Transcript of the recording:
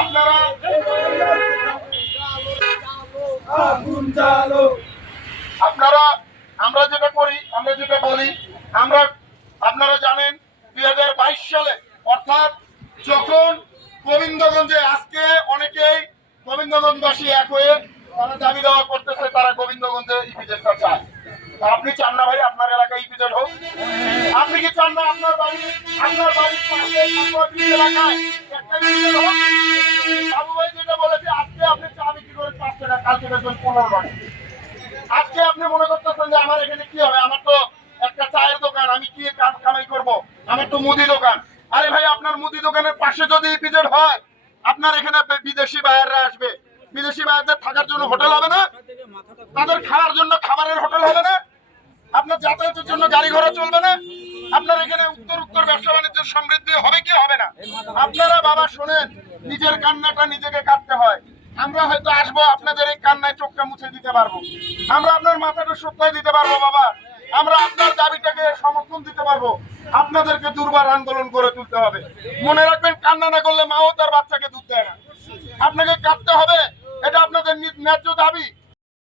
আপনারা আপনারা আমরা যেটা করি, আমরা যেটা বলি, আমরা আপনারা জানেন 2022 সালে অর্থাৎ যখন গোবিন্দগঞ্জে আজকে অনেকেই গোবিন্দগঞ্জবাসী এক হয়ে তারা দাবি দেওয়া করতেছে, তারা গোবিন্দগঞ্জে ইপিজেডটা চায়। আপনি চান না ভাই আপনার এলাকায় ইপিজেড হোক? আপনি কি চান না আপনার বাড়ির পাশে এলাকায় একটা ইপিজেড হোক? বাবু ভাই যেটা বলেছে, আজকে আপনি চা বিক্রি করেন 5 টাকা, কালকে বেচবেন 15 টাকা। আজকে আপনি মনে করতেছেন যে আমার এখানে কি হবে, আমার তো একটা চায়ের দোকান, আমি কি কামাই করব, আমার তো মুদি দোকান। আরে ভাই, আপনার মুদি দোকানের পাশে যদি ইপিজেড হয়, আপনার এখানে বিদেশি বায়াররা আসবে, বিদেশি বায়ারদের থাকার জন্য হোটেল হবে না, তাদের খাওয়ার জন্য খাবারের হোটেল হবে না, আপনার যাতায়াতের জন্য গাড়ি ঘোড়া চলবে না, আপনার এখানে উত্তর ব্যবসা বাণিজ্যের সমৃদ্ধি হবে কি হবে না? আপনারা বাবা শোনেন, নিজের কান্নাটা নিজেকে কাটতে হয়। আমরা হয়তো আসবো, আপনাদের এই কান্নায় চোখটা মুছে দিতে পারবো, আমরা আপনার মাথাটা সত্যি দিতে পারবো বাবা, আমরা আপনার দাবিটাকে সমর্থন দিতে পারবো। আপনাদেরকে দুর্বার আন্দোলন করে তুলতে হবে। মনে রাখবেন, কান্না না করলে মাও তার বাচ্চাকে দুধ দেয় না। আপনাকে কাঁদতে হবে, এটা আপনাদের ন্যায্য দাবি।